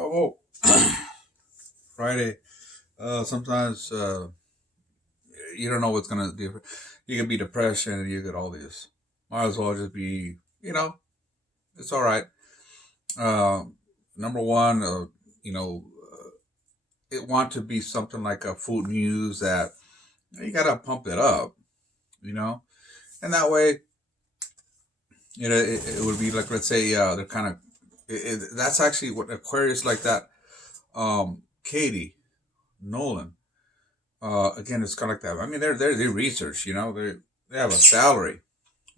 Oh, Friday. Sometimes you don't know what's gonna do. You can be depression and you get all this. Might as well just be, it's all right. Uh, Number one, you know, it want to be something like a food news that you gotta pump it up, you know, and that way, it would be like, let's say, they're kind of. That's actually what Aquarius like that. Katie Nolan. Again, it's kind of like that. I mean, they research. They have a salary.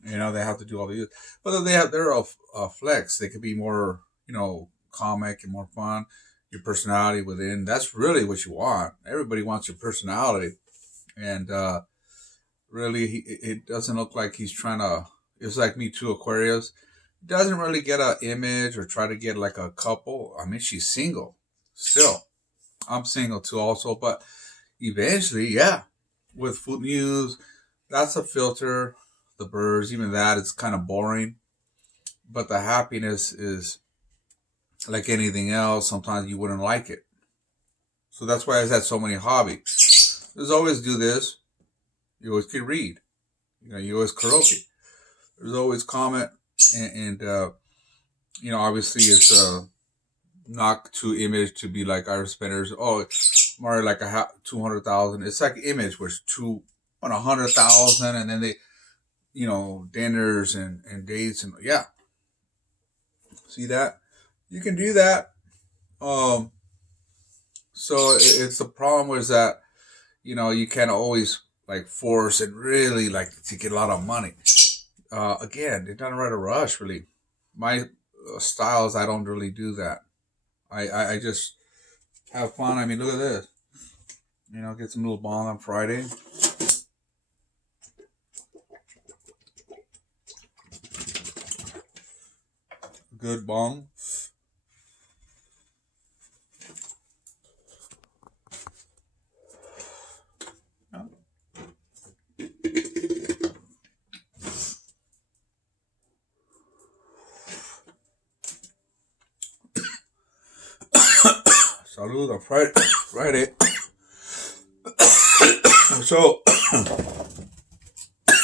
They have to do all these, but they're a flex. They could be more comic and more fun. Your personality within. That's really what you want. Everybody wants your personality, and really, it doesn't look like he's trying to. It's like me too, Aquarius. Doesn't really get a image or try to get like a couple. I mean, she's single still. I'm single too, also, but eventually, yeah, with food news, that's a filter. The birds, even that, it's kind of boring. But the happiness is like anything else. Sometimes you wouldn't like it. So that's why I've had so many hobbies. There's always do this. You always can read. You always karaoke. There's always comment, and obviously it's not too image to be like our spenders. Oh, more like 200,000. It's like image was two on 100,000, and then they dinners and dates and yeah. See that? You can do that. Um, so it's the problem was that you can't always like force and really like to get a lot of money. Again, it doesn't right a rush really. My styles, I don't really do that. I just have fun. I mean, look at this. Get some little bong on Friday. Good bong. Salud on Friday. Friday. So,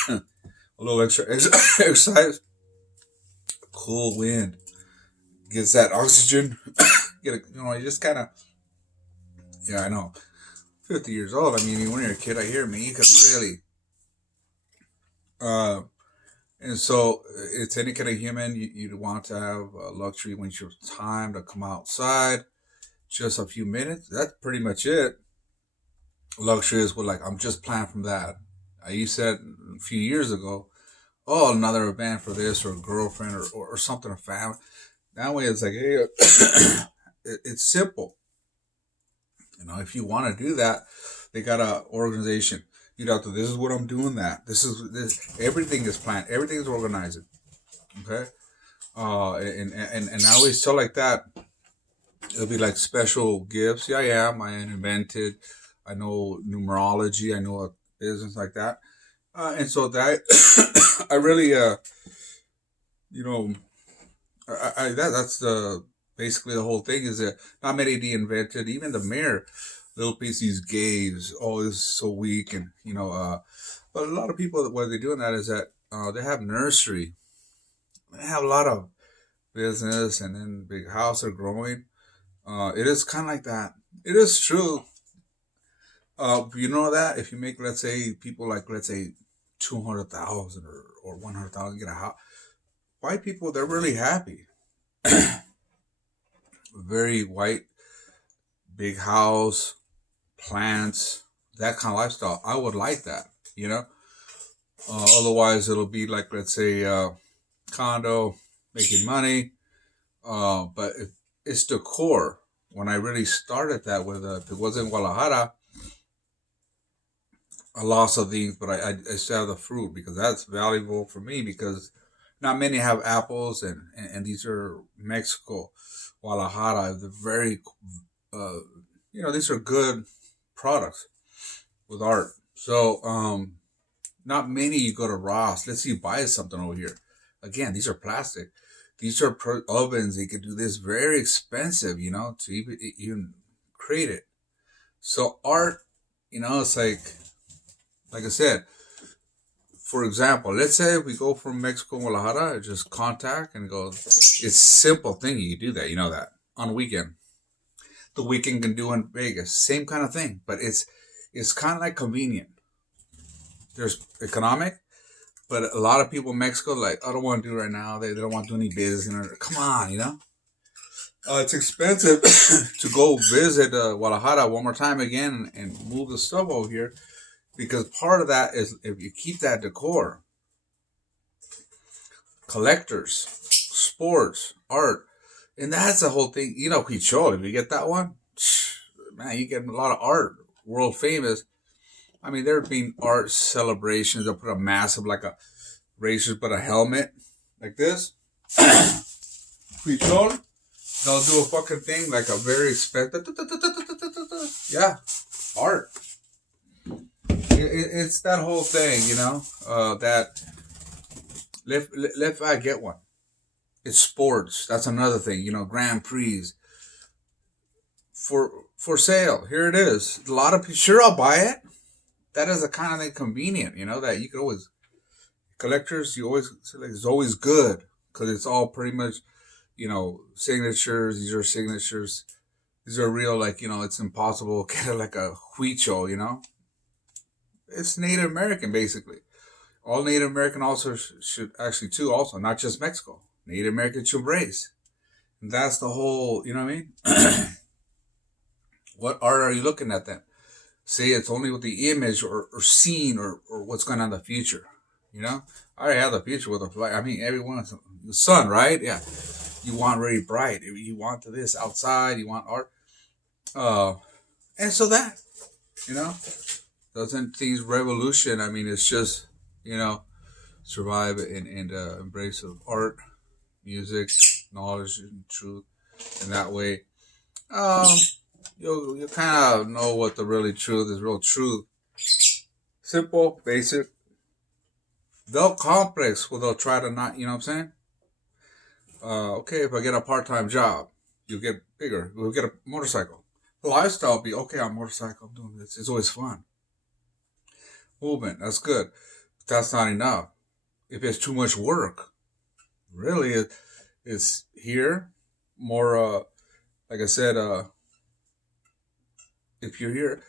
a little extra exercise. Cool wind gets that oxygen. You just kind of. Yeah, I know. 50 years old. I mean, when you're a kid, I hear me. You could really. Uh, and so, it's any kind of human. You'd want to have a luxury when you have time to come outside. Just a few minutes. That's pretty much it. Luxury is what, like, I'm just planning from that. You said a few years ago, oh, another event for this or a girlfriend or something, a family. That way it's like, hey, it's simple. If you want to do that, they got a organization. This is what I'm doing that. This, everything is planned. Everything is organized. Okay? And I always tell like that, it'll be like special gifts. Yeah, I am. I invented. I know numerology. I know a business like that. And so that, I really, you know, that's the basically the whole thing is that not many de invented even the mirror, little pieces gaves. Oh, this is so weak, and but a lot of people what they're doing that is that they have nursery, they have a lot of business, and then big house are growing. It is kind of like that. It is true. You know that if you make, let's say, people like, let's say, 200,000 or 100,000 get a house, white people, they're really happy. Very white, big house, plants, that kind of lifestyle. I would like that, you know. Otherwise, it'll be like, let's say, condo, making money. But it's the core. When I really started that with, if it wasn't Guadalajara, I lost of things, but I still have the fruit because that's valuable for me because not many have apples, and these are Mexico, Guadalajara. They're very, uh, these are good products with art. So, not many you go to Ross. Let's see, you buy something over here. Again, these are plastic. These are ovens. They could do this very expensive, to even create it. So art, it's like I said, for example, let's say we go from Mexico, Guadalajara, just contact and go. It's simple thing. You can do that. You know that on a weekend. The weekend can do in Vegas. Same kind of thing, but it's kind of like convenient. There's economic, but a lot of people in Mexico like, I don't want to do it right now. They don't want to do any business. Come on, it's expensive to go visit Guadalajara one more time again and move the stuff over here, because part of that is if you keep that decor, collectors, sports, art, and that's the whole thing. Pichol, if you get that one, man, you get a lot of art, world famous. I mean, there have been art celebrations. They'll put a massive, like a racers, but a helmet like this. Pichol, they'll do a fucking thing like a very expensive. Yeah, art. It's that whole thing, that if I get one. It's sports. That's another thing, Grand Prix for sale. Here it is. A lot of people, sure, I'll buy it. That is a kind of thing convenient, that you can always, collectors, you always, it's always good because it's all pretty much, signatures. These are signatures. These are real, it's impossible to get like a huicho, It's Native American, basically. All Native American also should actually, too, also, not just Mexico. Native American should embrace. And that's the whole, you know what I mean? What art are you looking at then? Say it's only with the image or scene or what's going on in the future. I already have the future with the flight. I mean, everyone's the sun, right? Yeah. You want very bright. You want this outside. You want art. And so that, doesn't things revolution. I mean, it's just, survive and embrace of art, music, knowledge, and truth. And that way, you'll kind of know what the really truth is. Real truth, simple, basic. They'll complex. Well, they'll try to not. You know what I'm saying? Okay, if I get a part-time job, you get bigger. We'll get a motorcycle. The lifestyle will be okay. On motorcycle, I'm doing this. It's always fun. Movement. That's good. But that's not enough. If it's too much work, really, it's here more. Like I said, if you're here,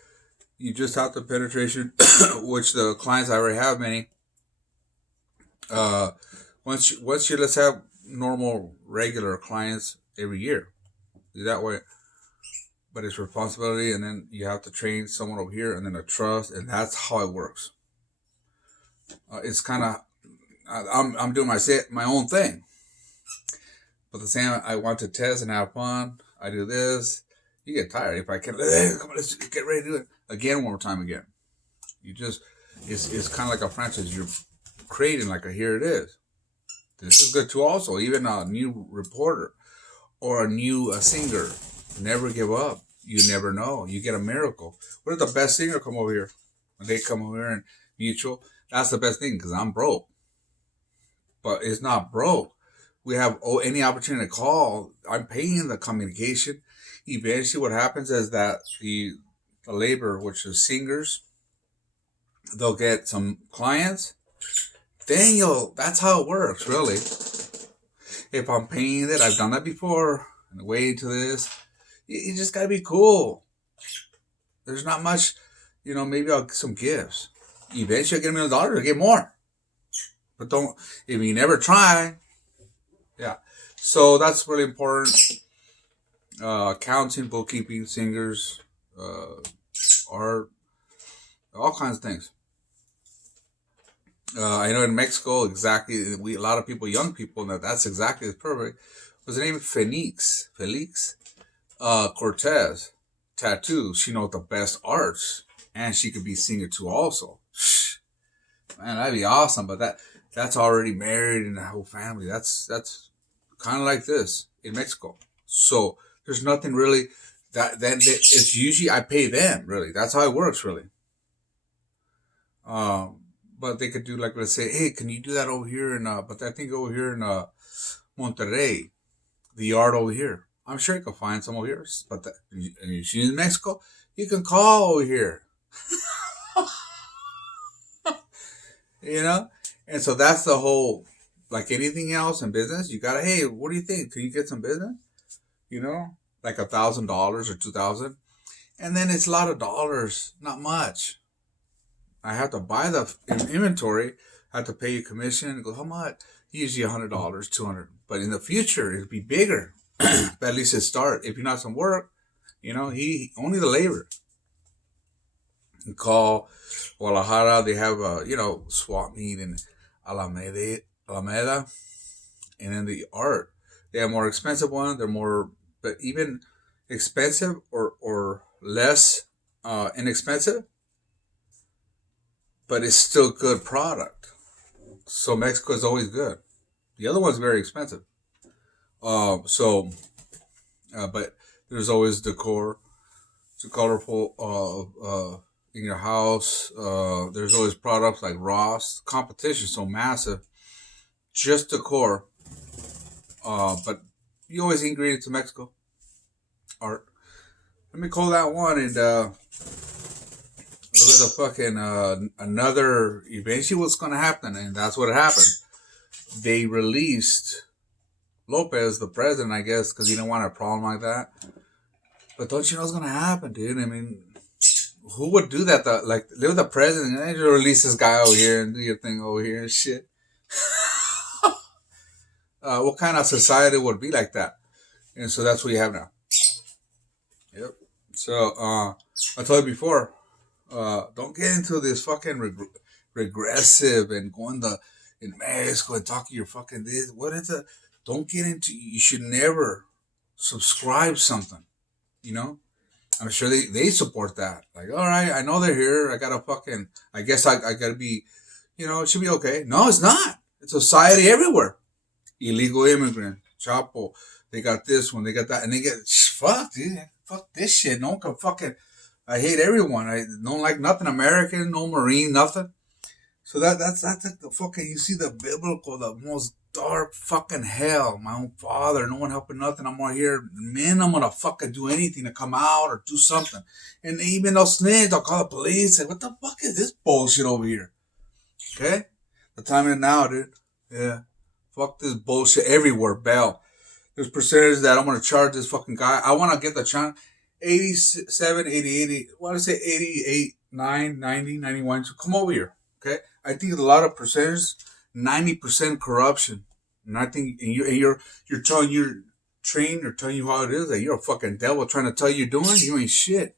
you just have the penetration, which the clients I already have many. Once you let's have normal regular clients every year, that way. But it's responsibility, and then you have to train someone over here, and then a trust, and that's how it works. It's kind of I'm doing my own thing, but the same I want to test and have fun. I do this. You get tired if I can. Hey, come on, let's get ready to do it again, one more time again. You just it's kind of like a franchise. You're creating like a here it is. This is good too. Also, even a new reporter or a new singer, never give up. You never know. You get a miracle. What if the best singer come over here? When they come over here and mutual, that's the best thing because I'm broke. But it's not broke. We have any opportunity to call. I'm paying the communication. Eventually, what happens is that the labor, which is singers, they'll get some clients. Then that's how it works, really. If I'm paying it, I've done that before. And way to this, you just gotta be cool. There's not much, maybe I'll get some gifts. Eventually I'll get $1 million, I'll get more. But if you never try, yeah. So that's really important. Accounting, bookkeeping, singers, art, all kinds of things. I know in Mexico, exactly, a lot of people, young people, that's exactly perfect. What's the name? Felix Cortez. Tattoo. She knows the best arts, and she could be singer too also. Man, that'd be awesome. But that's already married and the whole family. That's kind of like this in Mexico. So there's nothing really it's usually I pay them, really. That's how it works, really. But they could do, like, let's say, hey, can you do that over here? But I think over here in Monterrey, the yard over here. I'm sure you can find some over here. But if she's in Mexico, you can call over here. You know? And so that's the whole, like anything else in business, you gotta, hey, what do you think? Can you get some business? You know? Like $1,000 or $2,000. And then it's a lot of dollars, not much. I have to buy the inventory. I have to pay you commission. And go, how much? Usually $100, $200. But in the future, it'll be bigger. But at least it start. If you're not some work, you know, he only the labor. You call Guadalajara. They have a swap meet in Alameda, and then the art. They have more expensive ones. They're more, but even expensive or less inexpensive, but it's still good product. So Mexico is always good. The other one's very expensive. But there's always decor. It's colorful in your house. There's always products like Ross. Competition so massive. Just decor. But you always ingredient to Mexico. Art. Let me call that one and look at the fucking another. Eventually, what's gonna happen, and that's what happened. They released Lopez, the president, I guess, because he didn't want a problem like that. But don't you know what's gonna happen, dude? I mean, who would do that? Like, live with the president and release this guy over here and do your thing over here and shit. What kind of society would be like that? And so that's what you have now. Yep. So I told you before, don't get into this fucking regressive and going in Mexico and talking your fucking this. What is it? Don't get into. You should never subscribe something. You know, I'm sure they support that. Like, all right, I know they're here. I gotta fucking. I guess I gotta be. You know, it should be okay. No, it's not. It's society everywhere. Illegal immigrant, Chapo. They got this one. They got that, and they get fuck, dude. Fuck this shit. No one can fucking. I hate everyone. I don't like nothing American, no Marine, nothing. So that's like the fucking. You see the biblical, the most dark fucking hell. My own father, no one helping nothing. I'm out here, man. I'm gonna fucking do anything to come out or do something. And even they'll snitch. They'll call the police. Say, what the fuck is this bullshit over here? Okay, the time is now, dude. Yeah, fuck this bullshit everywhere. Bell. There's percentages that I'm going to charge this fucking guy. I want to get the chance. 87, 80, 80. What did I say? 88, 9, 90, 91. So come over here. Okay? I think a lot of percentages, 90% corruption. And I think you're telling your trained or telling you how it is that you're a fucking devil trying to tell you doing. You ain't shit.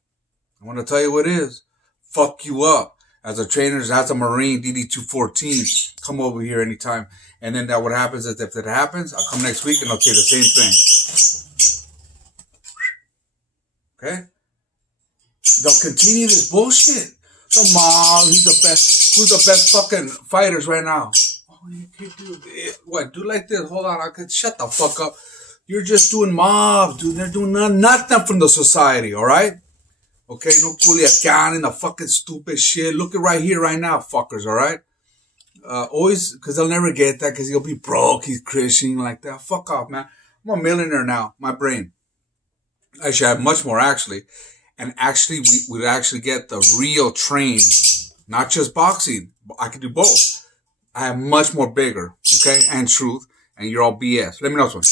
I want to tell you what it is. Fuck you up. As a trainer, as a Marine, DD-214, come over here anytime. And then what happens is if it happens, I'll come next week and I'll say the same thing. Okay? They'll continue this bullshit. The mob, he's the best. Who's the best fucking fighters right now? Oh, you can't do it. What? Do like this. Hold on. I could shut the fuck up. You're just doing mobs, dude. They're doing nothing from the society, all right? Okay, no Culiacan and the fucking stupid shit. Look at right here, right now, fuckers, all right? Always, because they'll never get that because he'll be broke. He's Christian like that. Fuck off, man. I'm a millionaire now. My brain. I should have much more, actually. And actually, we would actually get the real train. Not just boxing. I could do both. I have much more bigger, okay? And truth. And you're all BS. Let me know something.